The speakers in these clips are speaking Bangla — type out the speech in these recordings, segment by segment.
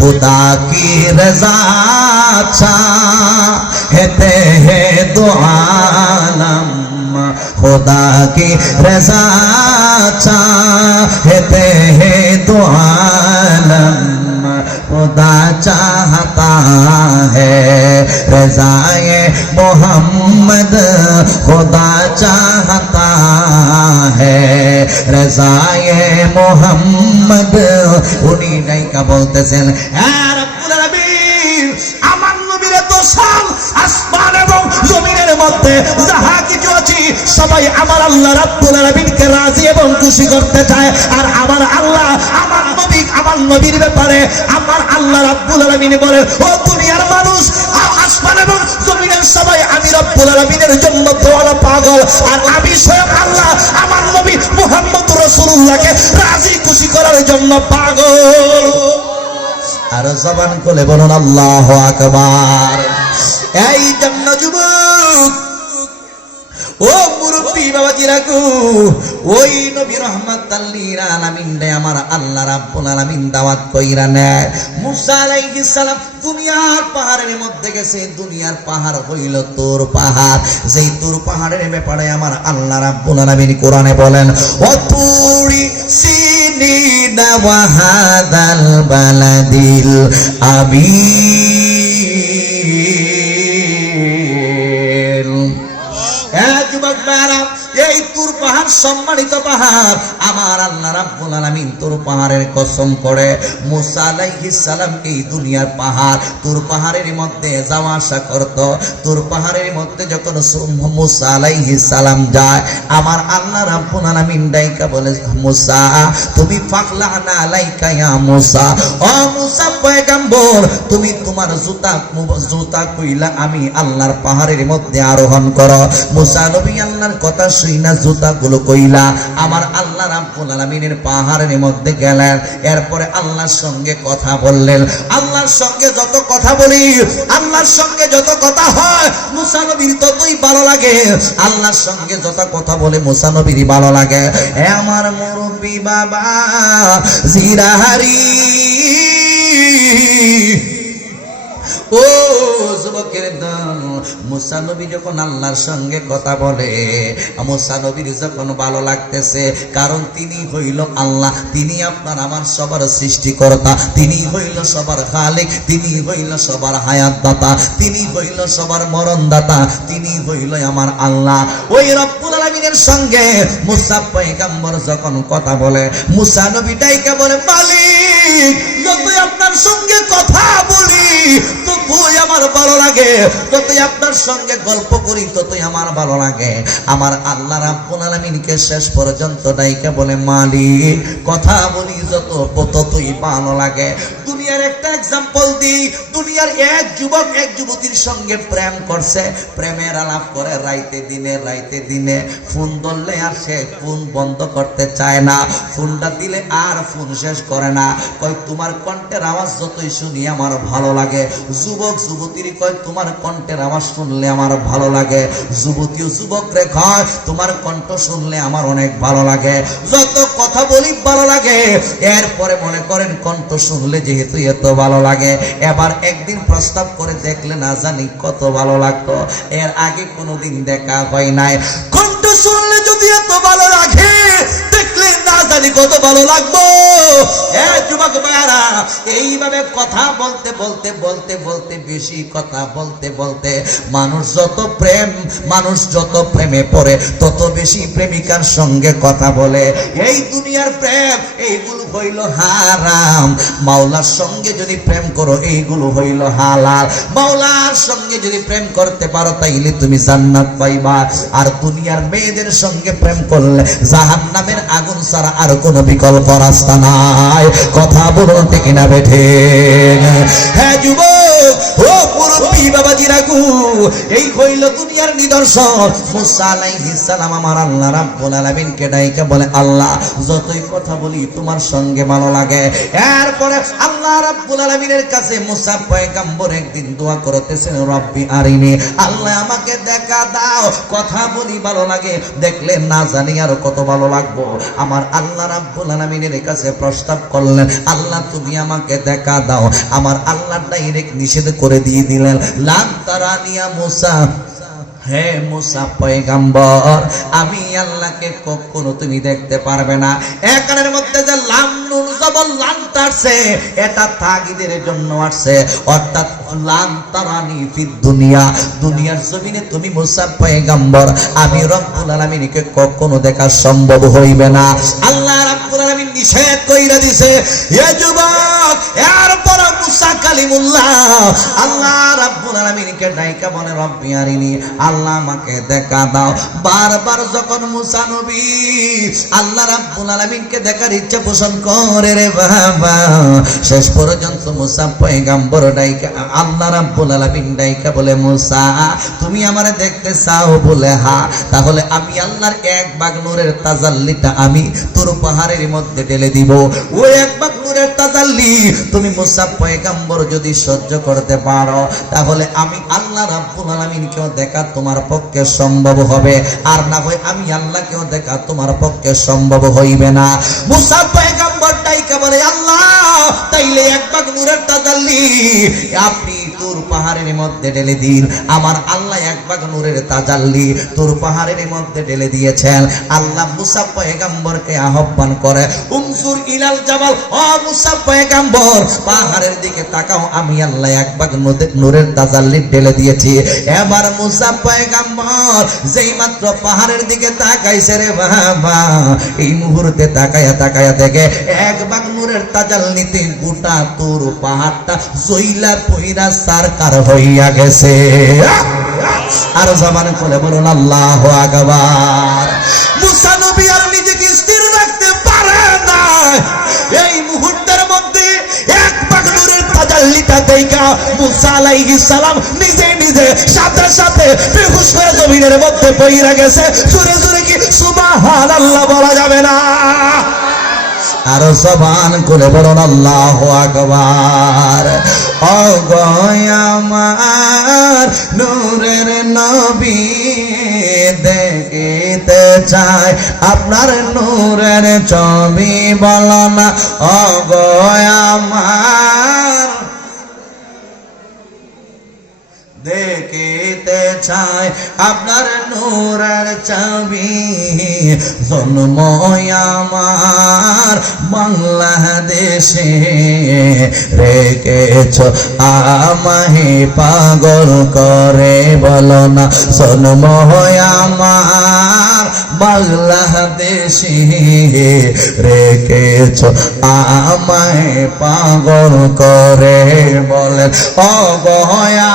खुदा की रजा चाहते हैं दो आलम, खुदा की रजा चाहते हैं दो आलम, खुदा चाहता है रज़ाए मोहम्मद, खुदा चाहता है रज़ाए मोहम्मद। उन्हीं नहीं का बोलते हैं रब्बुल आलामीन আমার নবীর তো সব আসমান এবং জমিনের মধ্যে যাহা কিছু আছে সবাই আমার আল্লাহ রাব্বুল আলামিনকে রাজি এবং খুশি করতে চায়। আর আমার আল্লাহ আমার নবীর ব্যাপারে আমার আল্লাহ রাব্বুল আলামিন বলে, ও দুনিয়ার মানুষ, আসমান এবং জমিনের সবাই আমি রাব্বুল আলামিনের জন্য দোয়া পাগল, আর আমি স্বয়ং আল্লাহ আমার নবী মুহাম্মদ রাসূলুল্লাহকে রাজি খুশি করার জন্য পাগল। আর জবান খুলে বলুন আল্লাহু আকবার। এই জন্য যুবক, ও মুরব্বী বাবাজিরা গো, ওই নবী রাহমাতাল লিল আলামিন রে আমার আল্লাহ রাব্বুল আলামিন দাওয়াত কইরা নেয়। মুসা আলাইহিস সালাম দুনিয়ার পাহাড়ের মধ্যে গেছে। দুনিয়ার পাহাড় হইল তুর পাহাড়। যেই তুর পাহাড়ের ব্যাপারে আমার আল্লাহ রাব্বুল আলামিন কোরআনে বলেন, ও তুরি সিনিনা ওয়া হাদাল বালাদিল আমিন। যুবক ভাইরা, এই তুর পাহাড় সম্মানিত পাহাড়। আমার আল্লাহ রাব্বুল আলামিন তুর পাহাড়ের কসম করে মুসা আলাইহিস সালাম এই দুনিয়ার পাহাড় তুর পাহাড়ের মধ্যে যাওয়া আসা করত। তুর পাহাড়ের মধ্যে যখন মুসা আলাইহিস সালাম যায়, আমার আল্লাহ রাব্বুল আলামিন ডাইকা বলে, মুসা তুমি ফাখলানা আলাইকা ইয়া মুসা, ও মুসা পয়গম্বর তুমি তোমার জুতা কইলা আমি আল্লাহর পাহাড়ের মধ্যে আরোহণ করো। মুসা নবী আল্লাহর কথা শুইনা জুতাগুলো কইলা আমার আল্লাহ রাব্বুল আলামিনের পাহাড়ের মধ্যে গেলেন। এরপরে আল্লাহর সঙ্গে কথা বললেন। আল্লাহর সঙ্গে যত কথা বলি, আল্লাহর সঙ্গে যত কথা হয় মুসা নবীর ততই ভালো লাগে। আল্লাহর সঙ্গে যত কথা বলে মুসা নবীরই ভালো লাগে। এ আমার মুরব্বি বাবা জিরাহারি, ও যুবকের দল, মুসা নবী যখন আল্লাহর সঙ্গে কথা বলে, মুসা নবীর যখন ভালো লাগতেছে, কারণ তিনি হইল আল্লাহ, তিনি আপনার আমার সবার সৃষ্টিকর্তা, তিনি হইল সবার খালিক, তিনি হইল সবার হায়াত দাতা, তিনি হইল সবার মরণ দাতা, তিনি হইল আমার আল্লাহ। ওই রব্বুল আলামিনের সঙ্গে মুসা পয়গম্বর যখন কথা বলে, মুসা নবী ডাইকা বলে, মালিক যতই আপনার সঙ্গে কথা বলি ততই আমার ভালো লাগে, যতই আপনার সঙ্গে গল্প করি ততই আমার ভালো লাগে। আমার আল্লাহ রাব্বুল আলামিনকে শেষ পর্যন্ত ডাইকা বলে, মালিক কথা বলি যত ততই ভালো লাগে। দুনিয়ার একটা এক্সাম্পল দিই। দুনিয়ার এক যুবক এক যুবতীর সঙ্গে প্রেম করছে, প্রেমের আলাপ করে রাইতে দিনে ফোন ধরলে আর সে ফোন বন্ধ করতে চায় না, ফোনটা দিলে আর ফোন শেষ করে না। কয় তোমার কণ্ঠের আওয়াজ যতই শুনি আমার ভালো লাগে। যুবক যুবতীর কয় তোমার কণ্ঠের আওয়াজ শুনলে আমার ভালো লাগে। যুবতী যুবক রে কয় তোমার কণ্ঠ শুনলে আমার অনেক ভালো লাগে। যত কথা বলি ভালো লাগে। এরপরে মনে করেন কণ্ঠ শুনলে যেহেতু এত ভালো লাগে, এবার একদিন প্রস্তাব করে দেখলে না জানি কত ভালো লাগতো। এর আগে কোনোদিন দেখা হয় নাই। কণ্ঠ শুনলে যদি এত ভালো লাগে, দেখলে না জানি কত ভালো লাগতো। যুবক ভাইরা, এইভাবে কথা বলতে বলতে বলতে বলতে বেশি কথা বলতে বলতে মানুষ যত প্রেমে পড়ে তত বেশি প্রেমিকার সঙ্গে কথা বলে। এই দুনিয়ার প্রেম এইগুলো হইল হারাম। মাওলার সঙ্গে যদি প্রেম করো এইগুলো হইল হালাল। মাওলার সঙ্গে যদি প্রেম করতে পারো তাইলে তুমি জান্নাত পাইবা। আর দুনিয়ার মেয়েদের সঙ্গে প্রেম করলে জাহান্নামের আগুন ছাড়া আর কোনো বিকল্প রাস্তা নাই। কথা বলতে কিনা বেঠে। হ্যাঁ যুবক, ও মুরব্বী বাবা বাবাজিরাগু, এই হইল দুনিয়ার নিদর্শন। মুসা আলাইহিস সালাম আমার আল্লাহ রাব্বুল আলামিনকে ডাইকা বলে, আল্লাহ যতই কথা বলি তোমার সঙ্গে ভালো লাগে। এরপরে আল্লাহ রাব্বুল আলামিনের কাছে মুসা পয়গম্বর একদিন দোয়া করতেছেন, রব্বি আরিনি, আল্লাহ আমাকে দেখা দাও, কথা বলি ভালো লাগে, দেখলে না জানি আর কত ভালো লাগবো। আমার আল্লাহ রাব্বুল আলামিনের কাছে প্রস্তাব করলেন, আল্লাহ তুমি আমাকে দেখা দাও। আমার আল্লাহ ডাইরেক্ট নিষেধ করে দিয়ে দিলেন, লান তারানিয়া মুসা, হে মুসা পয়গম্বর, আমি আল্লাহকে কখনো তুমি দেখতে পারবে না। এখানের মধ্যে যে লাম নুন জবর লামটা আসছে, এটা তাগিদের জন্য আসছে, অর্থাৎ লাম তারানি ফিদ দুনিয়া, দুনিয়ার জমিনে তুমি মুসা পয়গম্বর আমি রব্বুল আলামিনকে কখনো দেখা সম্ভব হইবে না। আল্লাহ রাব্বুল আলামিন নিষেধ কইরা দিছে। এ যুবক, এরপর মুসা কালিমুল্লাহ আল্লাহ রাব্বুল আলামিনকে ডাইকা বলে, রব্বি আরিনি, আল্লাহ আমাকে দেখা দাও। বারবার যখন মুসা নবী আল্লাহ রাব্বুল আলামিনকে দেখার ইচ্ছা পোষণ করে রে বাবা, শেষ পর্যন্ত মুসা পয়গম্বর ডাইকা আল্লাহ রাব্বুল আলামিন ডাইকা বলে, মুসা তুমি আমারে দেখতে চাও? বলে হ্যাঁ। তাহলে আমি আল্লাহর এক ভাগ নূরের তাজাল্লিটা আমি তোর পাহাড়ের মধ্যে ঢেলে দিব। ওই এক ভাগ নূরের তাজাল্লি তুমি মুসা পয়গম্বর যদি সহ্য করতে পারো, তাহলে আমি আল্লাহ রাব্বুল আলামিনকেও দেখা তোমার পক্ষে সম্ভব হবে, আর না হয় আমি আল্লাহকেও দেখা তোমার পক্ষে সম্ভব হইবে না। মুসা পয়গম্বর ডাইকা বলে, আল্লাহ তাইলে এক ভাগ নূরের তাজাল্লি আপনি তোর পাহাড়ের মধ্যে ঢেলে দিন। আমার আল্লাহ এক ভাগ নূরের তাজাল্লি তোর পাহাড়ের মধ্যে ঢেলে দিয়েছেন। আল্লাহ মুসা পয়গম্বরকে আহ্বান করে, উনজুর ইলাল জাবাল, ও মুসা পয়গম্বর পাহাড়ের দিকে তাকাও, আমি আল্লাহ এক ভাগ নূরের তাজাল্লি ঢেলে দিয়েছি। এবার মুসা পয়গম্বর যেই মাত্র পাহাড়ের দিকে তাকাইছে রে বাবা, এই মুহূর্তে তাকায়া তাকায়া দেখে এক ভাগ নূরের তাজাল্লিতে গোটা তোর পাহাড়টা জইলা পইরা সারকার হইয়া গেছে। আর জবান খুলে বলুন আল্লাহু আকবার। মুসা নবী আর নিজেকে স্থির রাখতে পারে না, এই মুহূর্তের মধ্যে এক ভাগ নূরের তাজাল্লিটা দেখা মুসা আলাইহিস সালাম নিজে নিজে সাথে সাথে বেহুশ হয়ে জমিনের মধ্যে পইরা গেছে। জোরে জোরে কি সুবহানাল্লাহ বলা যাবে না? আর জবান খুলে বলুন আল্লাহু আকবার। ও গো আমার নূরের নবী, দেখিতে চাই আপনার নূরের ছবি, বলো না ও গো আমার, দেখিতে চাই আপনার নূরের ছবি। জন্ম আমার বাংলাদেশে, রেখেছ আমায় পাগল করে, বলো না জন্ম আমার বাংলাদেশে, রেখেছ আমায় পাগল করে, বলেন ও গো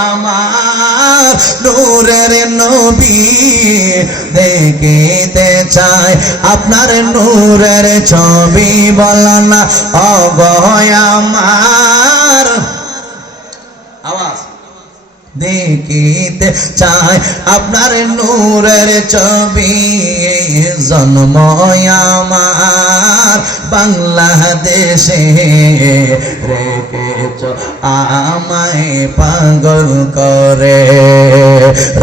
আমার নূরের নবী, দেখিতে চাই আপনার নূরের ছবি, বলো না ও গো আমার, আওয়াজ, দেখিতে চাই আপনার নূরের ছবি। জন্ম আমার বাংলাদেশে, রেখেছ আমায় পাগল করে,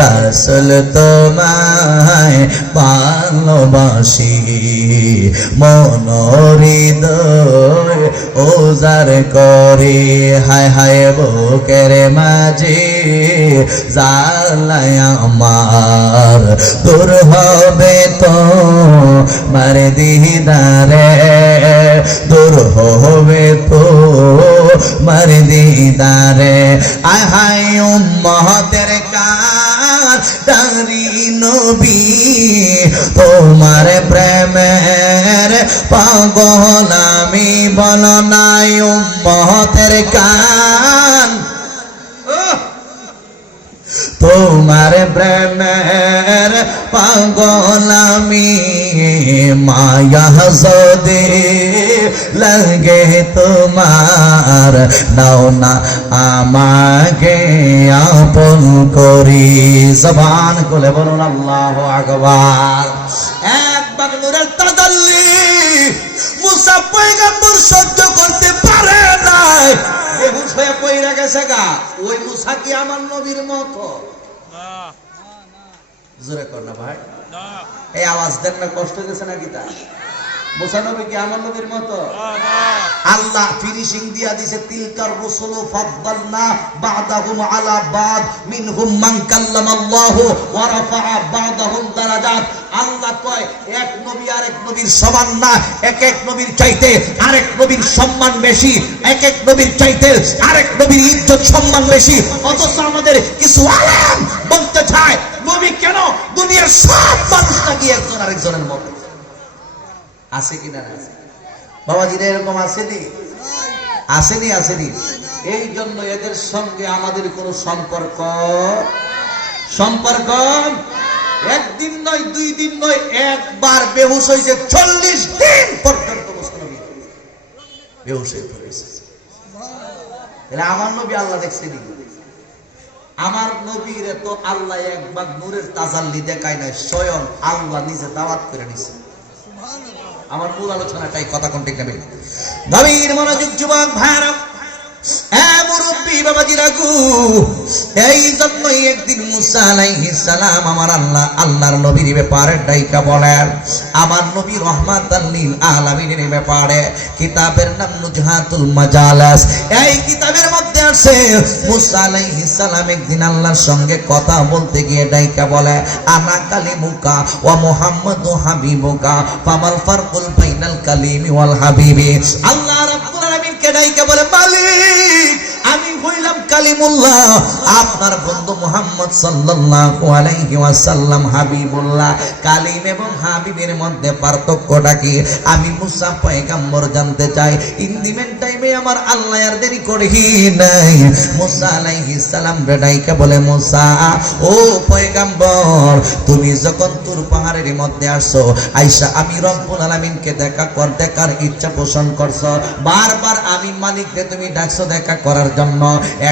রাসূল তোমায় ভালোবাসি, মন হৃদয় উজাড় করি, হায় হায় বুকের মাঝে জ্বালায় আমার, দূর হবে তো মার দিদারে, দূর হবে তো মার দিদারে, আয় হায় উম্মতের কাঁটারি নবী, তোমার প্রেমের পাগল আমি, বলো নাই উম্মতের কান, তোমার প্রেমের পাগল আমি মায়া যদি লাগে তোমার নাও না আমাকে আপন করি জবান খুলে বলুন আল্লাহু আকবার একবার নূরের তাজাল্লি মুসা পয়গম্বর সহ্য করতে পারে নাই বেহুশ হয়ে পড়ে গেছে গা ওই মুসা কি আমার নবীর মতো না জোরে কর না ভাই না এই আওয়াজ দেন না কষ্ট গেছে নাকি তা মুসা নবী কি আমার নবীর মতো না আল্লাহ ফিনিশিং দিয়া দিয়েছে তিলকার রাসূল ফাদদালনা বা'দাহুম আলা বা'দ মিনহুম মান কাল্লামাল্লাহু ওয়া রাফা'a বা'দাহুম দারাজাত আল্লাহ কয় এক নবী আরেক নবীর সমান না এক এক নবীর চাইতে আরেক নবীর সম্মান বেশি এক এক নবীর চাইতে আরেক নবীর ইজ্জত সম্মান বেশি অথচ আমাদের কিছু আলেম বলতে চায় নবী কেন দুনিয়ার সব মানুষ নাকি একজন আরেকজনের মতো আছে কিনা না বাবাজিরা এরকম আসেনি আসেনি আসেনি এই জন্য এদের সঙ্গে আমাদের কোনো সম্পর্ক একদিন নয় দুই দিন নয় একবার বেহুশ হয়েছে 40 দিন পর্যন্ত মুসলমান বেহুশ হয়ে পড়েছে তাহলে আমার নবী আল্লাহ দেখছেন আমার নবীর তো আল্লাহ একবার নূরের তাজাল্লি দেখায় নাই স্বয়ং আল্লাহ নিজে দাওয়াত করে নিছে আমার মূল আলোচনাটাই কথা কোন ঠিক নেবে নবীর মনোযোগ যুবক ভাইরা মুরব্বী বাবাজিরা গো এই জন্যই একদিন মুসা আলাইহিস সালাম আমার আল্লাহর নবীর ব্যাপারে ডাইকা বলেন আমার নবী রাহমাতাল লিল আলামিনের ব্যাপারে কিতাবের নাম নুজহাতুল মাজালাস এই কিতাবের মধ্যে আছে মুসা আলাইহিস সালাম একদিন আল্লাহর সঙ্গে কথা বলতে গিয়ে ডাইকা বলে আনা কালিমুকা ওয়া মুহাম্মাদু হাবিবুকা ফামাল ফারকুল বাইনাল কালিমি ওয়াল হাবিবি আল্লাহ রাব্বুল আলামিন কে ডাইকা বলে মালিক আমি হইলাম কালিমুল্লাহ আপনার বন্ধু মুহাম্মদ সাল্লাল্লাহু আলাইহি ওয়াসাল্লাম হাবিবুল্লাহ কালিম এবং হাবিবের মধ্যে পার্থক্যটা কি আমি মুসা পয়গম্বর জানতে চাই ইন দি মেন টাইমে আমার আল্লাহ আর দেরি করেই নাই মুসা আলাইহিস সালাম ডাইকা বলে মুসা ও পয়গম্বর তুমি যখন তুর পাহাড়ের মধ্যে আসো আয়েশা আমি রব্বুল আলামিনকে দেখার ইচ্ছা পোষণ করছো বারবার আমি মালিককে তুমি ডাকছো দেখা করার জন্য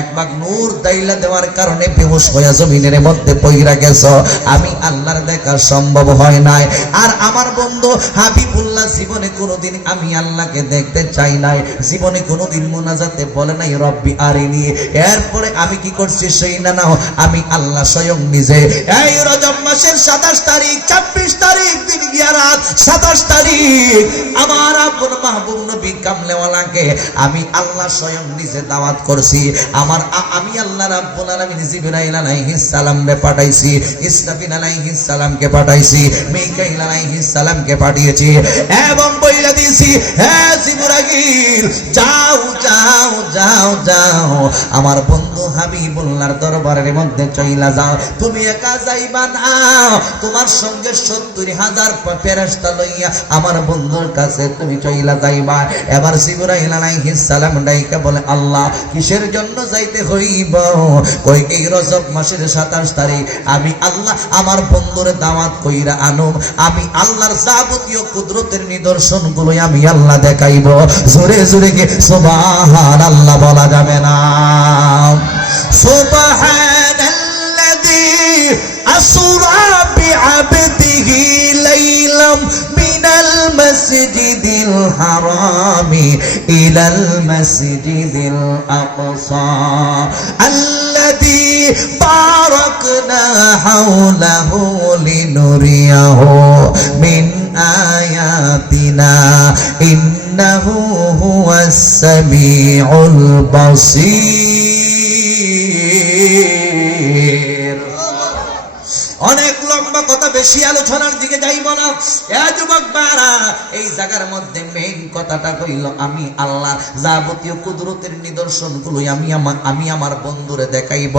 একবার নূর দাইলা দেওয়ার কারণে বেহুশ হয়ে জমিনের মধ্যে পইরা গেছো আমি আল্লাহর দেখা সম্ভব হয় নাই আর আমার বন্ধু হাবিবুল্লাহ জীবনে কোনোদিন আমি আল্লাহকে দেখতে চাই নাই জীবনে কোনোদিন মুনাজাতে বলে নাই রব্বি আরিনি এরপরে আমি কি করছি সেই না নাও আমি আল্লাহ স্বয়ং নিজে এই রজব মাসের 27 তারিখ 26 তারিখ দিন গিয়া রাত 27 তারিখ আমার আপন মাহবুব নবী কামলেওয়ালাকে আমি আল্লাহ স্বয়ং নিজে দাওয়াত করছি আমার আমি আল্লাহ রাব্বুল আলামিন জিবরাইল আলাইহিস সালামকে পাঠাইছি ইসরাফিল আলাইহিস সালামকে পাঠাইছি মিকাইল আলাইহিস সালামকে পাঠিয়েছি এবং বইলা দিয়েছি হে জিবরাইল যাও যাও যাও যাও আমার বন্ধু হাবিবুল্লাহর দরবারের মধ্যে চইলা যাও তুমি একা যাইবা না তোমার সঙ্গে 70,000 ফেরেশতা লইয়া আমার বন্ধুর কাছে তুমি চইলা যাইবা এবার জিবরাইল আলাইহিস সালাম ডাইকা বলে আল্লাহ কিসের জন্য যাইতে হইব কই এই রজব মাসের 27 তারিখ আমি আল্লাহ আমার বন্ধুর দাওয়াত কইরা আনুম আমি আল্লাহর যাবতীয় কুদরতের নিদর্শনগুলো আমি আল্লাহ দেখাইব জোরে জোরে কি সুবহানাল্লাহ বলা যাবে না সুবহানাল্লাযী আসরা বিআবদিহি লাইলাম মিনাল মাসজিদিল হারামি ইলাল মাসজিদিল আকসা আল্লাযী বারাকনা হাওলাহু লিনুরিয়াহু মিন আয়াতিনা ইন্নাহু হুয়াস সামিউল বাসীর অনেক লম্বা কথা বেশি আলোচনার দিকে যাইব না। এ যুবক বারা, এই জায়গার মধ্যে মেইন কথাটা হইল আমি আল্লাহ যাবতীয় কুদরতের নিদর্শনগুলো আমি আমার বন্ধুরে দেখাইব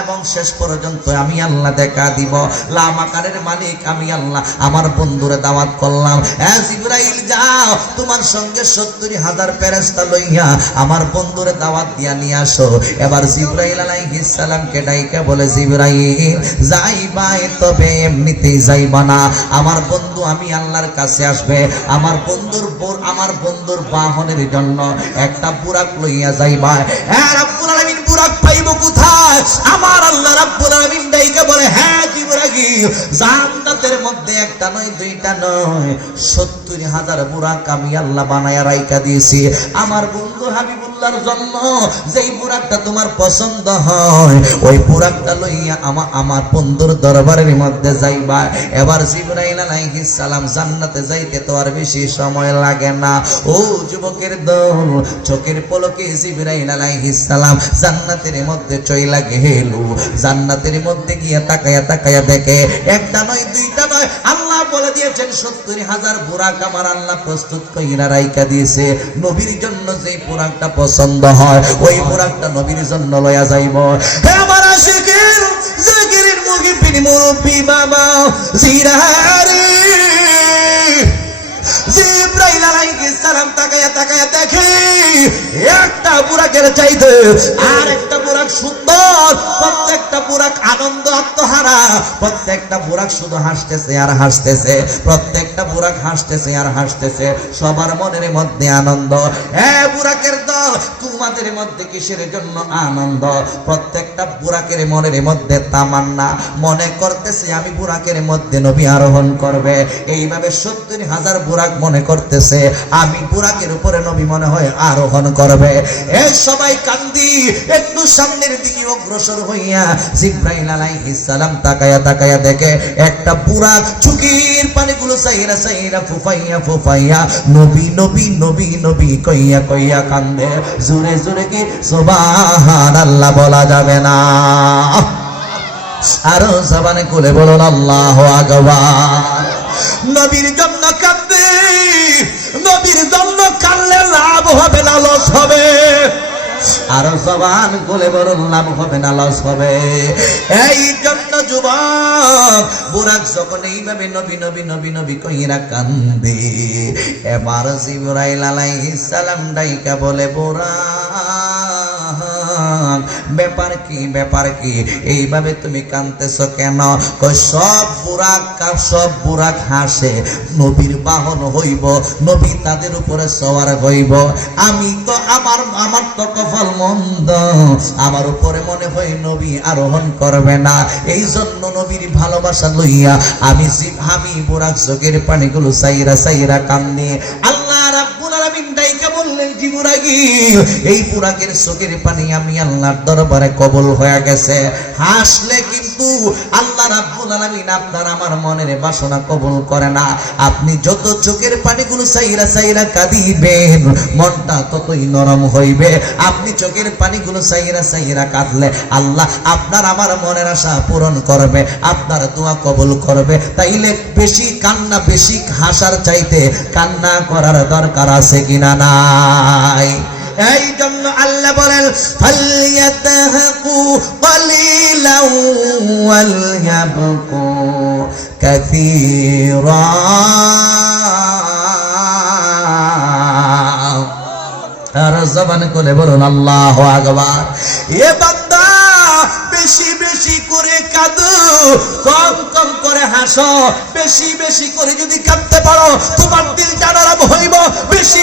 এবং শেষ পর্যন্ত আমি আল্লাহ দেখা দিব। লামাকারের মালিক আমি আল্লাহ আমার বন্ধুরে দাওয়াত করলাম, এ জিবরাইল যাও তোমার সঙ্গে 70,000 ফেরেশতা লইয়া আমার বন্ধুরে দাওয়াত দিয়া নিয়ে আসো। এবার জিবরাইল আলাইহিস সালামকে ডাইকা বলে, জিবরাইল যাইবাই তবে এমনিতেই যাইবা না, আমার বন্ধু আমি আল্লাহর কাছে আসবে, আমার বন্ধুর বাহনের জন্য একটা বুরাক লইয়া যাইবা। হ্যাঁ রব্বুল আলামিন বুরাক পাইব কোথায়? আমার আল্লাহ রব্বুল আলামিন ডাইকা বলে, হ্যাঁ জিবরাইল জান্নাতের মধ্যে একটা নয় দুইটা নয় 70,000 বুরাক আমি আল্লাহ বানায়া রাইখা দিয়েছি আমার বন্ধু হাবিবুল্লাহর জন্য। যেই বুরাকটা তোমার পছন্দ হয় ওই বুরাকটা লইয়া আমার বন্ধুর দরবারের মধ্যে যাইবা। এবার জিবরাইল আলাইহিস সালাম জান্নাতে যাইতে তো আর বেশি সময় লাগে না। ও যুবকের দল, চোখের পলকে জিবরাইল আলাইহিস সালাম জান্নাতের মধ্যে চইলা গেল। জান্নাতের মধ্যে গিয়া তাকায়া দেখে একটা নয় দুইটা নয়, আল্লাহ বলে দিয়েছেন 70,000 বুরাক আমার আল্লাহ প্রস্তুত কইরা রাইখা দিয়েছে। নবীর জন্য যেই বুরাকটা পছন্দ হয় ওই বুরাকটা নবীর জন্য লয়া যাইব। হে আমার আশিকের জাকিরের মুগিবিন মুরব্বি বাবা জিরারি, জিবরাইল আলাইহিস সালাম তাকায়া দেখে একটা বুরাকের চাইতে আর একটা বুরাক সুন্দর, প্রত্যেকটা বুরাক আনন্দ আত্মহারা, প্রত্যেকটা বুরাক শুধু হাসতেছে আর হাসতেছে, প্রত্যেকটা বুরাক হাসতেছে আর হাসতেছে, সবার মনের মধ্যে আনন্দ। এ বুরাকের দল, তোমাদের মধ্যে কিসের জন্য আনন্দ? প্রত্যেকটা বুরাকের মনের মধ্যে তামান্না, মনে করতেছে আমি বুরাকের মধ্যে নবী আরোহণ করবে। এইভাবে 70,000 বুরাক মনে করতেছে আমি বুরাকের উপরে নবী মনে হয় আরোহণ করবে। এ সবাই কান্দি একটু সামনের দিকে অগ্রসর হইয়া জিবরাইল আলাইহিস সালাম তাকায়া দেখে একটা বুরাক চুকির পানিগুলো সাইরা ফুফাইয়া নবী নবী নবী নবী কইয়া কান্দে। জোরে কি সুবহানাল্লাহ বলা যাবে না? আরো জবানে খুলে বলুন আল্লাহু আকবার। নবীর জন্য কাঁদবে, নবীর জন্য কাঁদলে লাভ হবে না লস হবে? আরো জবান খুলে বলুন লাভ হবে না লস হবে? এই জন্য যুবক বুরাক যখন এইভাবে নবী নবী নবী নবী কইরা কান্দে, এবার জিবরাইল আলাইহিস সালাম ডাইকা বলে, বুরাক ব্যাপার কি এইভাবে তুমি কাঁদতেছো কেন? সব বুরাক হাসে, নবীর বাহন হইব, নবী তাদের উপরে সওয়ার হইব। আমি তো আমার তো কপাল মন্দ, আমার উপরে মনে হয় নবী আরোহণ করবে না। এই জন্য নবীর ভালোবাসা লইয়া আমি বুরাক চোখের পানিগুলো সাইরা কান্দি। আল্লাহ রাব্বুল আলামিন ডাইকা বললেন, জিবরাইল এই বুরাকের চোখের পানি আমি আল্লাহর দরবারে কবুল হয়ে গেছে। হাসলে কিন্তু আল্লাহ রাব্বুল আলামিন আপনার আমার মনের বাসনা কবুল করে না। আপনি যত চোখের পানিগুলো সাইরা কাঁদিবেন মনটা ততই নরম হইবে। আপনি চোখের পানিগুলো সাইরা কাঁদলে আল্লাহ আপনার আমার মনের আশা পূরণ করবে, আপনার দোয়া কবুল করবে। তাইলে বেশি কান্না, বেশি হাসার চাইতে কান্না করার দরকার আছে কিনা নাই? এই জন্য আল্লাহ বলেন, ফালইয়াতাহাকু কালিলাও ওয়ালইয়াবকু কাসীরা। আর জবান খুলে বলুন আল্লাহু আকবার। এ বান্দা বেশি করে কাঁদো, কম করে হাসো। বেশি করে যদি কাঁদতে পারো তোমার দিলটা নরম হইব। বেশি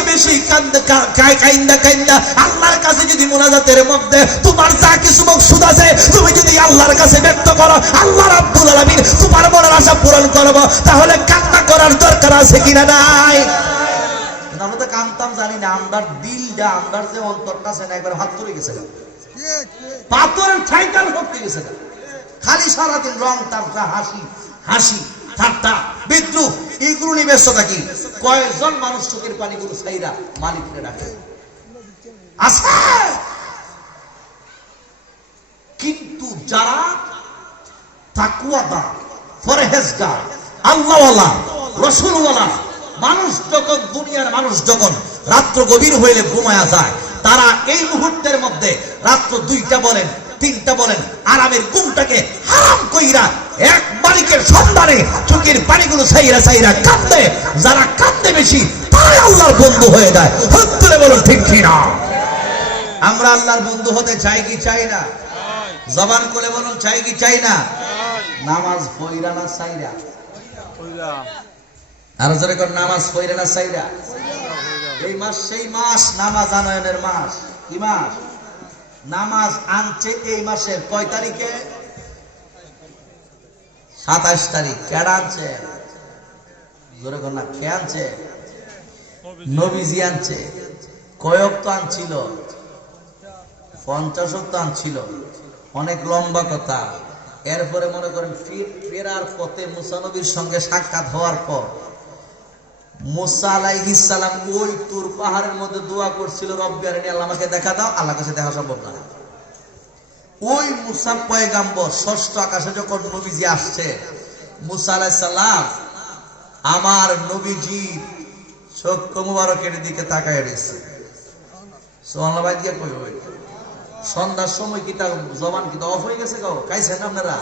কাইন্দা আল্লাহর কাছে যদি মুনাজাতের মধ্যে তোমার যা কিছু মকসুদ আছে তুমি যদি আল্লাহর কাছে ব্যক্ত করো, আল্লাহ রাব্বুল আলামিন তোমার মনের আশা পূরণ করব। তাহলে কান্না করার দরকার আছে কিনা নাই? আমরা তো কামতাম জানি না, আমরার দিলটা, আমরার যে অন্তরটা আছে না একবার হাত তুলে গেছে, পাথরের ছাইটার শক্তি গেছে। খালি সারাদিন রং তামসা, হাসি ঠাট্টা বিদ্রুপ, এইগুলো নিয়ে ব্যস্ত থাকি। কয়েকজন মানুষ চোখের পানিগুলো সাইরা মালিককে ডাকে আছে। কিন্তু যারা তাকওয়াদার, পরহেজগার, আল্লাহওয়ালা, রসুলওয়ালা মানুষ যখন, দুনিয়ার মানুষ যখন রাত্র গভীর হইলে ঘুমায়া যায়, তারা এই মুহূর্তের মধ্যে রাত্র 2টা বলেন 3টা বলেন আরামের ঘুমটাকে হারাম কইরা এক মালিকের সন্ধানে চোখের পানিগুলো সাইরা সাইরা কাঁদে। যারা কাঁদে বেশি তারাই আল্লাহর বন্ধু হয়ে যায়। হাত তুলে বলুন ঠিক কিনা? আমরা আল্লাহর বন্ধু হতে চাই কি চাই না? জবান করে বলুন চাই কি চাই না? নামাজ পড়া না সাইরা? আর জোরে কোন নামাজ পড়া না সাইরা? এই মাস সেই মাস নামাজ আনয়নের মাস। কি মাস? নামাজ আনছে এই মাসের কয় তারিখে? 27 তারিখ। কেডা আনছে? জোরে কোন না, কে আনছে? নবীজি আনছে। কয়ক তো আনছিল? 50 তো আনছিল। অনেক লম্বা কথা। এরপরে মনে করেন ফেরার পথে মুসা নবীর সঙ্গে সাক্ষাৎ হওয়ার পর মুসা আলাইহিস সালাম ওই তুর পাহাড়ের মধ্যে দোয়া করছিল, রব্বি আরিনি, আল্লাহ আমাকে দেখা দাও। আল্লাহ কাছে দেখা সম্ভব না। ওই মুসা পয়গাম্বর ষষ্ঠ আকাশে যখন নবীজি আসছে, মুসা আলাইহিস সালাম আমার নবীজি চক্ষু মুবারকের দিকে তাকায় রয়েছে। সুবহানাল্লাহ। ভাই দিয়ে কই হই সন্ধ্যার সময় কি তার জবান কি অফ হয়ে গেছে? গো খাইছেন আপনারা?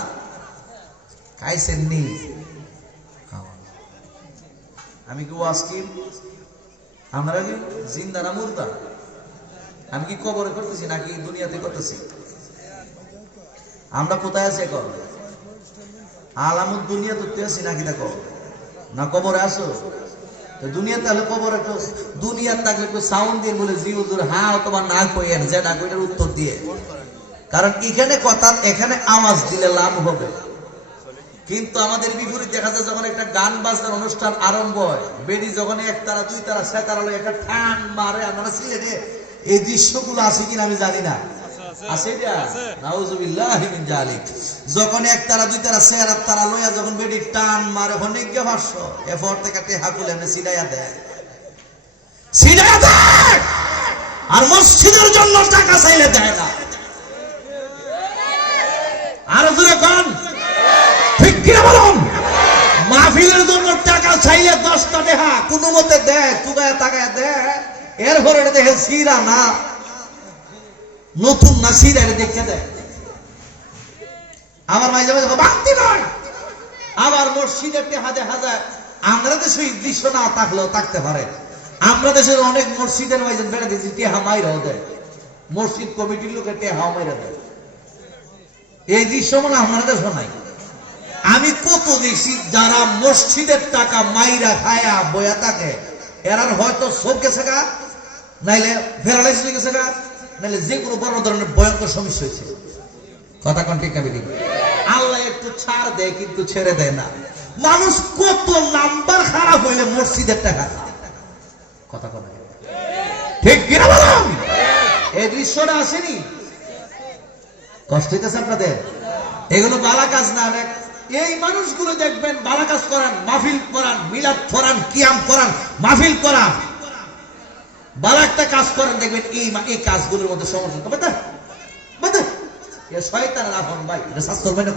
খাইছেন নি? আমি কি ওয়াজ কি আমরা কি জিন্দা না মুর্দা? আমি কি কবরে করতেছি নাকি দুনিয়াতে করতেছি? আমরা কোথায় আছি এখন? আলামুদ দুনিয়া তো আছি নাকি? দেখো না কবরে আসো তো দুনিয়া, তাহলে কবরে তো দুনিয়া থাকলে তো সাউন্ড দিয়ে বলে জি হুজুর হ্যাঁ অথবা না কইেন, যেটা কইটার উত্তর দিয়ে। কারণ এখানে কথা, এখানে আওয়াজ দিলে লাভ হবে। কিন্তু আমাদের বিপরীত দেখা যায়, যখন একটা গান বাজনার অনুষ্ঠান আরম্ভ হয়, বেডি যখন 1 তারা 2 তারা 6 তারা একটা ঠান মারে, আমরা সিলেটে এই দৃশ্যগুলো আছে কিনা আমি জানি না। আছে এটা? নাউজুবিল্লাহি মিন জালিক। যখন 1 তারা 2 তারা 6 তারা লইয়া যখন বেডি টান মারে, অনেক গে ভাষ্য এফোর্ট থেকে হাকুল এনে সিলাইয়া দেয়, সিলাইয়া দেয়। আর মসজিদের জন্য টাকা চাইলে দেয় না। আর জোরে কোন ঠিক কিনা বলুন? মাহফিলের জন্য টাকা চাইলে 10টা টাকা কোনো মতে দেয়, তুগায় তাকায় দেয়। এরপরে এটা দেখে সিরা না নতুন না সিরা দেখে দেয়। আমার মাই যাবে বাড়তি নয়। আবার মসজিদের টেহা দেখা যায়, আমরা দেশে এই দৃশ্য না থাকলেও থাকতে পারে। আমরা দেশের অনেক মসজিদের মাইজন বেড়ে দিয়েছি, টেহা মাইরাও দেয়। মসজিদ কমিটির লোকের টেহাও মাইরা দেয়। এই দৃশ্য মানে আমাদের দেশে নাই। আমি কত দেখছি যারা মসজিদের টাকা মাইরা খায়া বয়া থাকে, এরার হয়তো চোখ গেছে গা, নাইলে প্যারালাইসিস হয়ে গেছে গা, নাইলে যে কোনো বড় ধরনের ভয়ঙ্কর সমস্যা হয়েছে। কথা কোন ঠিক না? আল্লাহ একটু ছাড় দেয় কিন্তু ছেড়ে দেয় না। মানুষ কত নাম্বার খারাপ হইলে মসজিদের টাকা কথা কথা ঠিক কিনা বলুন? এই দৃশ্যটা আসেনি? কষ্ট হইতেছে আপনাদের? এগুলো বালা কাজ না। এই মানুষগুলো দেখবেন বালা কাজ করান, মাহফিল করান, মিলাদ করান, কিয়াম করান, মাহফিল করান, বালা একটা কাজ করেন, দেখবেন এই কাজগুলোর মধ্যে সমস্যা হবে। শয়তানের আপন ভাই, এটা শাস্ত্র মানে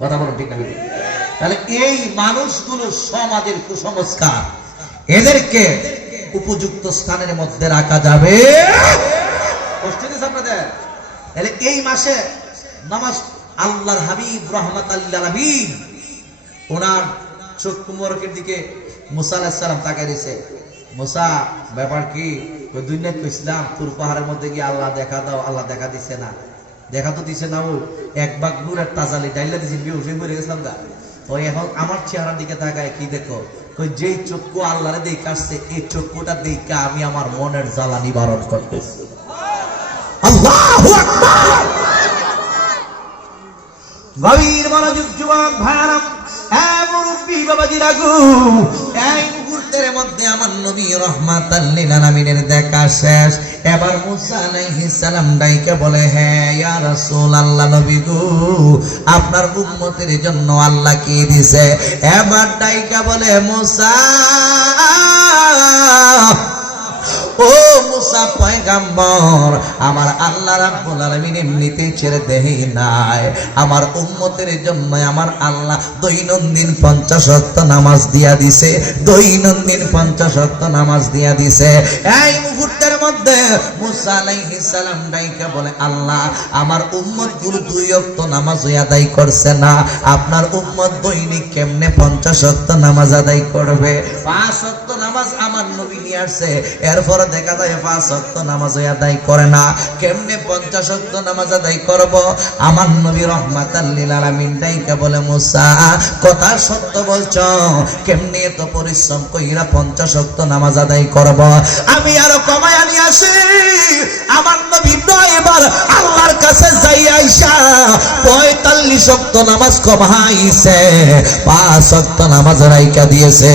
কথা বলুন ঠিক না? তাহলে এই মানুষগুলো সমাজের কুসংস্কার, এদেরকে উপযুক্ত স্থানের মধ্যে রাখা যাবে। আপনাদের তাহলে এই মাসে নামাজ, আল্লাহর হাবিব রাহমাতাল লিল আলামিন ওনার চক্ষু মোবারকের দিকে মুসা আলাইহিস সালাম তাকায় রইছে। মুসা ব্যাপার কি? ওই দুনিয়ায় কইছিলাম তুর পাহাড়ের মধ্যে গিয়ে আল্লাহ দেখা দাও, আল্লাহ দেখা দিছে না। দেখা তো দিছে না, ওই এক বাগ নূরের তাজালি ডাইলা দিছে, বেহুশ হয়ে গেছিলাম গা। ওই এখন আমার চেহারার দিকে তাকায় কি দেখো? ওই যেই চক্ষু আল্লাহরে দেখে আসছে, এই চক্ষুটা দেখে আমি আমার মনের জ্বালা নিবারণ করতেছি। আল্লাহু আকবার। গভীর মনোযোগ যুবক ভাইরা, মুরব্বি বাবাজিরা গো, এই মুহূর্তের মধ্যে আমার নবী রাহমাতাল লিল আলামিনের দেখা শেষ। এবার মুসা আলাইহিস সালাম ডাইকা বলে, হ্যাঁ ইয়া রাসূলুল্লাহ, নবী গো, আপনার উম্মতের জন্য আল্লাহ কি দিয়েছে? এবার ডাইকা বলে, মুসা ও মুসা পয়গাম্বর, আমার আল্লাহ রাব্বুল আলামিন এমনিতেই ছেড়ে দেই নাই, আমার উম্মতের জন্য আমার আল্লাহ দৈনন্দিন 50 ওয়াক্ত নামাজ দিয়া দিছে, দৈনন্দিন 50 ওয়াক্ত নামাজ দিয়া দিছে। এই মুহূর্তের মধ্যে মুসা আলাইহিস সালাম ডাইকা বলে, আল্লাহ আমার উম্মত গুলো 2 ওয়াক্ত নামাজ আদায় করছে না, আপনার উম্মত দৈনিক কেমনে 50 ওয়াক্ত নামাজ আদায় করবে? 5 ওয়াক্ত নামাজ আমার নবী নিয়ে আসছে, এরপর দেখা যায় 5 ওয়াক্ত নামাজ আদায় করে না, কেমনে 50 ওয়াক্ত নামাজ আদায় করব? আমার নবী রাহমাতাল লিল আলামিন ডাইকা বলে, মুসা কথা সত্য বলছো, কেমনে এত পরিশ্রম কইরা 50 ওয়াক্ত নামাজ আদায় করব? আমি আরো কমায়া নিয়ে আসি। আমার নবী 9 বার আল্লাহর কাছে যাই আইসা 45 ওয়াক্ত নামাজ কমাইছে, 5 ওয়াক্ত নামাজ রাইখা দিয়েছে।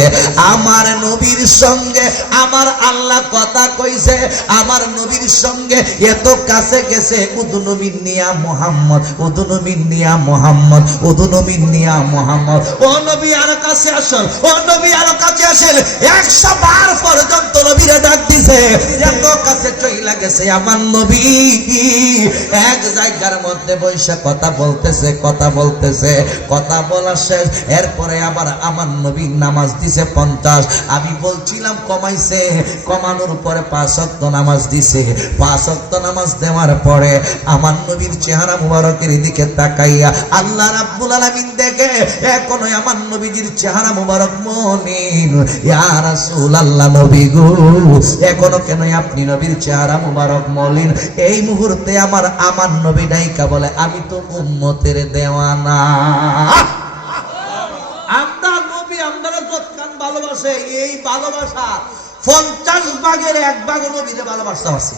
আমার নবীর সঙ্গে আমার আল্লাহ কথা কইছে, আমার নবীর সঙ্গে এত কাছে গেছে। উদুনু মিন্নিয়া মুহাম্মদ, উদুনু মিন্নিয়া মুহাম্মদ, উদুনু মিন্নিয়া মুহাম্মদ। ও নবী আর কাছে আসেন, ও নবী আর কাছে আসেন। 100 বার পর্যন্ত নবীরে ডাক দিছে, এত কাছে চইলা গেছে। আমার নবী এক জায়গার মধ্যে বসে কথা বলতেছে, কথা বলতেছে, কথা বলা শেষ, এরপরে আবার আমার নবী নামাজ দিছে 50। আমি বলছিলাম কমাইছে, কমানোর পরে 5 ওয়াক্ত নামাজ দিছে। 5 ওয়াক্ত নামাজ দেওয়ার পরে আমার নবীর চেহারা মুবারকের দিকে তাকাইয়া আল্লাহ রাব্বুল আলামিন দেখে এখনো আমার নবীজির চেহারা মুবারক মলিন। ইয়া রাসূলুল্লাহ, নবী গো এখনো কেন আপনি নবীর চেহারা মুবারক মলিন? এই মুহূর্তে আমার নবী ডাইকা বলে, আমি তো উম্মতের দেওয়ানা। আপনার নবী আপনারা যতখান ভালোবাসে, এই ভালোবাসা 50 ভাগের 1 ভাগ নবীরে ভালোবাসতে আছে।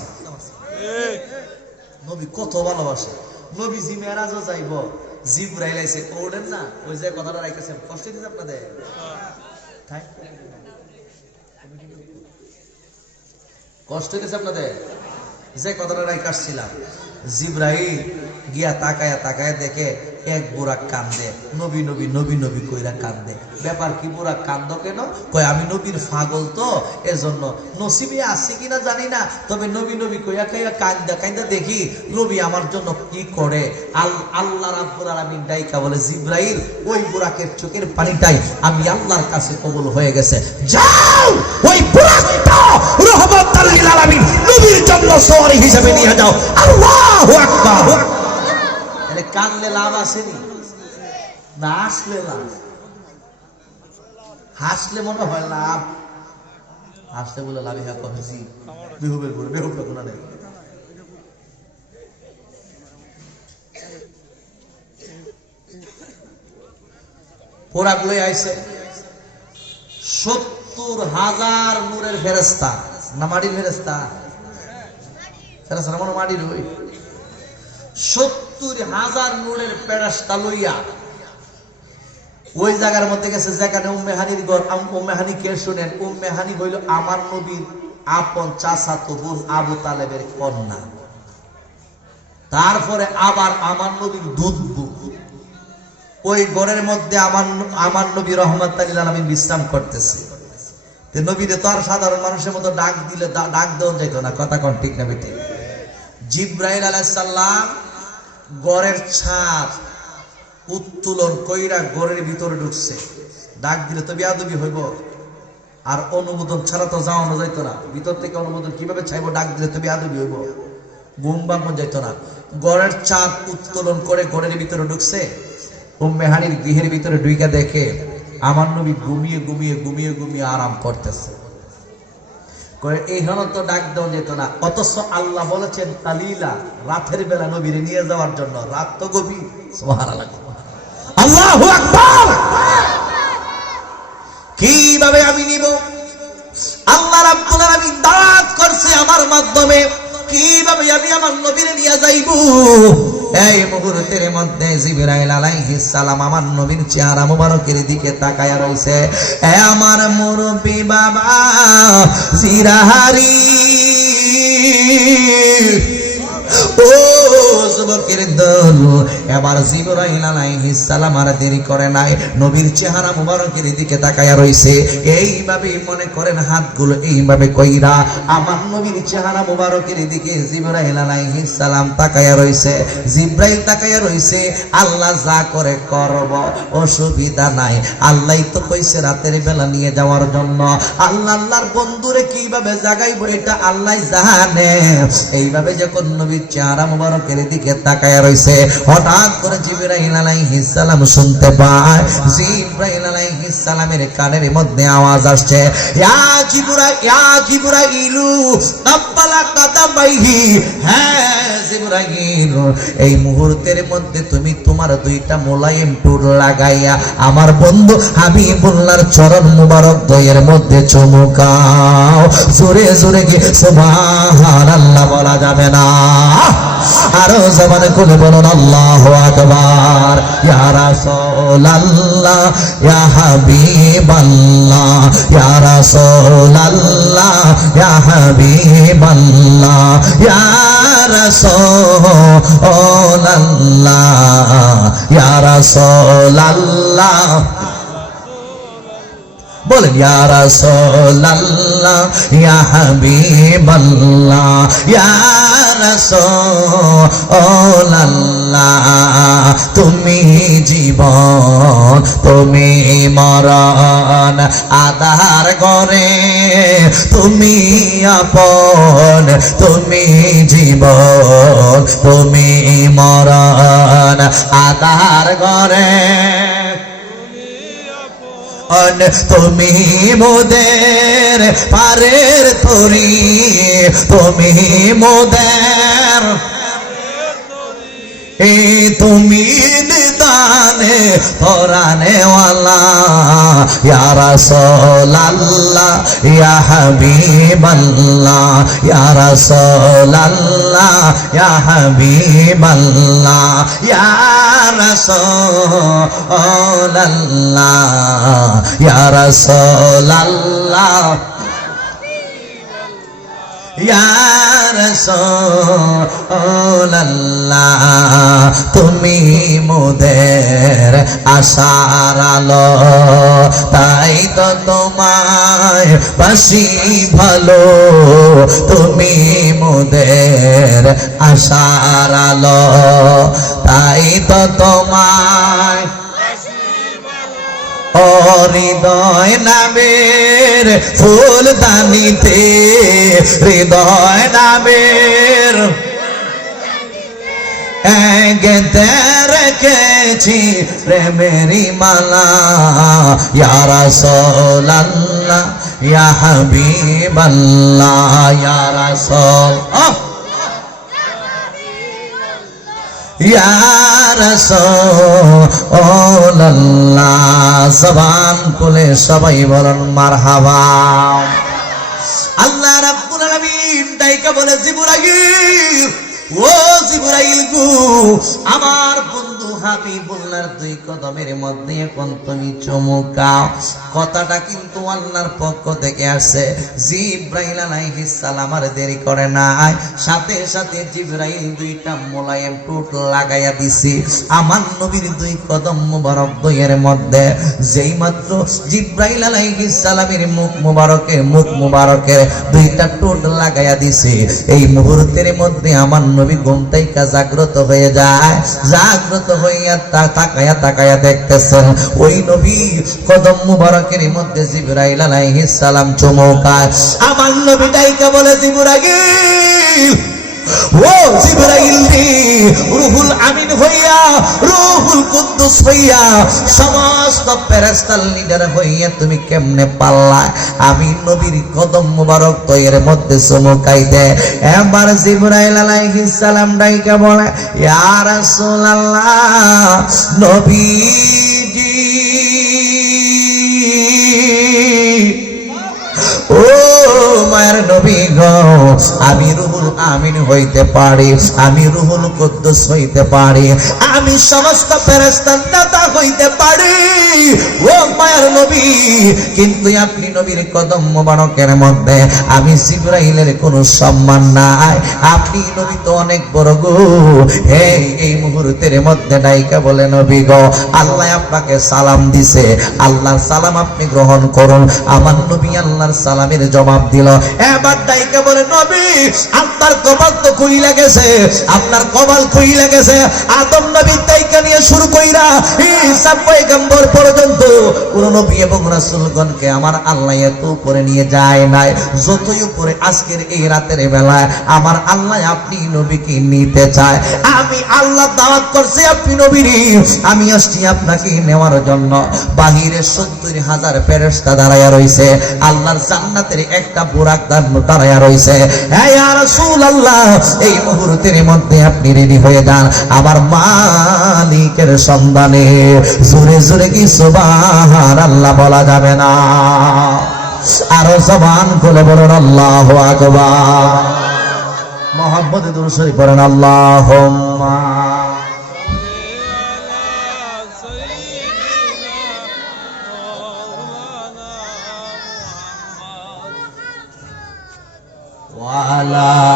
নবী কত ভালোবাসে। নবী জি মেরাজও যাইব, জিবরাইল আইছে, ওড়েন না, ওই যে কথাটা রাখতেছেন, কষ্ট দিতে আপনাদের কষ্ট দিতে আপনাদের যে কথাটা রাইখে আসছিলাম। জিবরাইল গিয়া তাকায়া তাকায়া দেখে এক বুড়া কান্দে, নবী নবী নবী নবী কইরা কান্দে। ব্যাপার কি, বুড়া কান্দ কেন? কয় আমি নবীর পাগল তো, এজন্য নসিবে আছে কিনা জানি না, তবে নবী নবী কইয়া কইয়া কান্দা কান্দা দেখি নবী আমার জন্য কি করে। আল্লাহ রাব্বুল আলামিন ডাইকা বলে, জিবরাইল ওই বুড়াকে চোখের পানিটাই আমি আল্লাহর কাছে কবুল হয়ে গেছে, যাও ওই বুড়াটা রহমাতুল লিল আলামিন নবীর জন্য সওয়ারি হিসেবে নিয়ে যাও। আল্লাহু আকবার। এর কানলে লাভ আসেনি না, আসলে লাভ, হাসলে মনে হয় লাভ, হাসলে বলে লাভ। হ্যাঁ কহেছি বেহুবের বলে, বেহুবটা কোনা নেই। পোরাক লই আইছে 70,000 নূরের ফেরেশতা, না মাটির ফেরেশতা? ফেরেশতা না, মাটির। ওই 70,000 নূরের ফেরেশতা লইয়া ওই জায়গার মধ্যে গেছে যেখানে উম্মে হানির ঘর। উম্মে হানি কে শুনেন? উম্মে হানি হইল আমার নবীর আপন চাচাতো বোন আবু তালেবের কন্যা। তারপরে আবার আমার নবীর দুধ বুক। ওই ঘরের মধ্যে আমার নবী রাহমাতুল লিল আলামিন বিশ্রাম করতেছে। নবীরে তো আর সাধারণ মানুষের মতো ডাক দিলে ডাক দেওয়া যেত না, কথা কোন ঠিক না বেটে? জিবরাইল আলাইহিস সালাম ঘরের ছাদ উত্তোলন কইরা ঘরের ভিতরে ঢুকছে। ডাক দিলে তো বেয়াদবি হইব, আর অনুমোদন ছাড়া তো যাওয়ানো যাইতো না। ভিতর থেকে অনুমোদন কিভাবে চাইবো? ডাক দিলে তো বেয়াদবি হইব, ঘুম ভাঙন যাইত না। ঘরের ছাদ উত্তোলন করে ঘরের ভিতরে ঢুকছে। উম্মে হানির গৃহের ভিতরে ঢুইকা দেখে আমার নবী ঘুমিয়ে ঘুমিয়ে ঘুমিয়ে ঘুমিয়ে আরাম করতেছে। এইখানে তো ডাক দেওয়া যেত না, অথচ আল্লাহ বলেছেন তালিলা, রাতের বেলা নবীরে নিয়ে যাওয়ার জন্য। রাত তো গভীর। সুবহানাল্লাহ, আল্লাহু আকবার। কিভাবে আমি নিব? আল্লাহ রাব্বুল আলামিন দাওয়াত করছে আমার মাধ্যমে, কিভাবে আমি আমার নবীরে নিয়ে যাইব? এই মুহূর্তের মধ্যে জিবরাইল আলাইহিস সালাম আমার নবীর চেহারা মুবারকের দিকে তাকায়া রইছে। এ আমার মুরব্বি বাবা জিরাহারি, ও যুবকের দল, এবার জিবরাইল আলাইহিস সালাম আর দেরি করে নাই, নবীর চেহারা মুবারকের দিকে তাকায়া রইছে। এইভাবে মনে করেন হাতগুলো এইভাবে কইরা আমার নবীর চেহারা মুবারকের দিকে জিবরাইল আলাইহিস সালাম তাকায়া রইছে। জিবরাইল তাকায়া রইছে, আল্লাহ যা করে করব, অসুবিধা নাই। আল্লাহই তো কইছে রাতের বেলা নিয়ে যাওয়ার জন্য। আল্লাহর বন্ধুরে কিভাবে জাগাইবো এটা আল্লাহ জানে। এইভাবে যখন নবীর চেহারা মুবারকের দিকে তাকায়া রইছে, হঠাৎ করে জিবরাইল আলাইহিস সালাম শুনতে পায়, জিবরাইল আলাইহিস সালামের কানের মধ্যে আওয়াজ আসছে, ইয়া জিবরাইলু তাব্বালা কাদাবাইহি। হ্যাঁ জিবরাইল, এই মুহূর্তের মধ্যে তুমি তোমার দুইটা মোলায়েম টুর লাগাইয়া আমার বন্ধু হাবিবুল্লাহর চরণ মুবারক দ্বয়ের মধ্যে চুমুকাও। জোরে জোরে কি সুবহানাল্লাহ বলা যাবে না? আরো জবানে খুলে বলুন আল্লাহু আকবার। ইয়া রাসূলুল্লাহ, ইয়া হাবিবাল্লাহ, ইয়া রাসূলুল্লাহ, ইয়া হাবিবাল্লাহ, ইয়া রাসূলুল্লাহ, ইয়া রাসূলুল্লাহ। বলেন ইয়া রাসূলুল্লাহ, ইয়া হাবিবাল্লাহ, ইয়া রাসূলুল্লাহ। তুমি জীবন, তুমি মরণ, আধার ঘরে তুমি আপন। তুমি জীবন, তুমি মরণ, আধার ঘরে তুমি মোদের পারের তরি। তুমি মোদের তুমি নিদানে পরানেওয়ালা। ইয়া রাসূলুল্লাহ, ইয়া হাবিবাল্লাহ, ইয়া রাসূলুল্লাহ, ইয়া হাবিবাল্লাহ, ইয়া রাসূলুল্লাহ, ইয়া রাসূলুল্লাহ, ইয়া রাসূলুল্লাহ। তুমি মোদের আশার আলো, তাই তো তোমায় বাসি ভালো। তুমি মোদের আশার আলো, তাই তো তোমায় হৃদয় নামের ফুলদানিতে, হৃদয় নামের গেঁথে রেখেছি প্রেমেরই মালা। ইয়া রাসূলুল্লাহ, ইয়া হাবিবাল্লাহ, ইয়া রাসূল, ইয়া রাসূলুল্লাহ। জবান খুলে সবাই বলেন মারহাবা। আল্লাহ রাব্বুল আলামিন ডাইকা বলে, জিবরাইল, ও জিবরাইল গো, আমার বন্ধু হাবিবুল্লাহর দুই কদমের মধ্যে এখন তুমি চুমুকাও। কথাটা কিন্তু আল্লাহর পক্ষ থেকে আসে। জিবরাইল আলাইহিস সালাম আর দেরি করে নাই, সাথে সাথে জিবরাইল দুইটা মোলায়েম টুট লাগাইয়া দিছে আমার নবীর দুই কদম মুবারক দ্বয়ের মধ্যে। যেই মাত্র জিবরাইল আলাইহিস সালামের মুখ মুবারকে দুইটা টুট লাগাইয়া দিছে, এই মুহূর্তের মধ্যে আমার নবী ঘুম থেকে জাগ্রত হয়ে যায়। জাগ্রত হইয়া তাকায়া তাকায়া দেখতেছেন ওই নবী কদম মুবারকের মধ্যে জিবরাইল আলাইহিস সালাম চুমুকায়। আমার নবী ডাইকা বলে, জিবরাইল, ও জিবরাইল রে, রুহুল আমিন হইয়া, রুহুল কুদ্দুস হইয়া, সমস্ত ফেরেশতার লিডার হইয়া তুমি কেমনে পাল্লা আমি নবীর কদম মুবারক তয়ের মধ্যে চুমুকাইতে? এবার জিবরাইল আলাইহিস সালাম ডাইকা বলে, ইয়া রাসূলুল্লাহ, নবীজি, ও মায়ের নবী গো, আমি রুহুল আমিন হইতে পারি, আমি রুহুল কুদ্দুস হইতে পারি, আমি সমস্ত ফেরেশতার নেতা হইতে পারি ও মায়ের নবী, কিন্তু আপনি নবীর কদম মোবারকের মধ্যে আমি জিবরাইলের কোনো সম্মান নাই। আপনি নবী তো অনেক বড় গো। এই মুহূর্তের মধ্যে ডাইকা বলে নবী গো, আল্লাহ আপনাকে সালাম দিছে, আল্লাহর সালাম আপনি গ্রহণ করুন। আমার নবী আল্লাহর সালামের জবাব দিল। এবার ডাইকা বলে নবী, আপনার কপাল তো খুইলা গেছে, আপনার কপাল খুইলা গেছে। আদম নবী ডাইকা নিয়ে শুরু কইরা ঈসা পয়গম্বর পর্যন্ত কোন নবী এবং রাসূলগণকে আমার আল্লাহ এত উপরে নিয়ে যায় নাই যতই উপরে আজকের এই রাতের বেলায় আমার আল্লাহ আপনি নবীকে নিতে চায়। আমি আল্লাহ দাওয়াত করছি আপনি নবীর, আমি আসছি আপনাকে নেওয়ার জন্য। বাহিরে ৭০,০০০ ফেরেশতা দাঁড়ায়া রইছে, আল্লাহর জান্নাতের একটা বুরাক দাঁড়ায়া রইছে। হে ইয়া রাসূলুল্লাহ, এই মুহূর্তের মধ্যে আপনি রেডি হয়ে যান আমার মালিকের সন্ধানে। জোরে জোরে কি সুবহানাল্লাহ বলা যাবে না? আরো জবান খুলে বলুন আল্লাহু আকবার। মুহাম্মদে দুরূদ শরীফ পড়েন আল্লাহুম্মা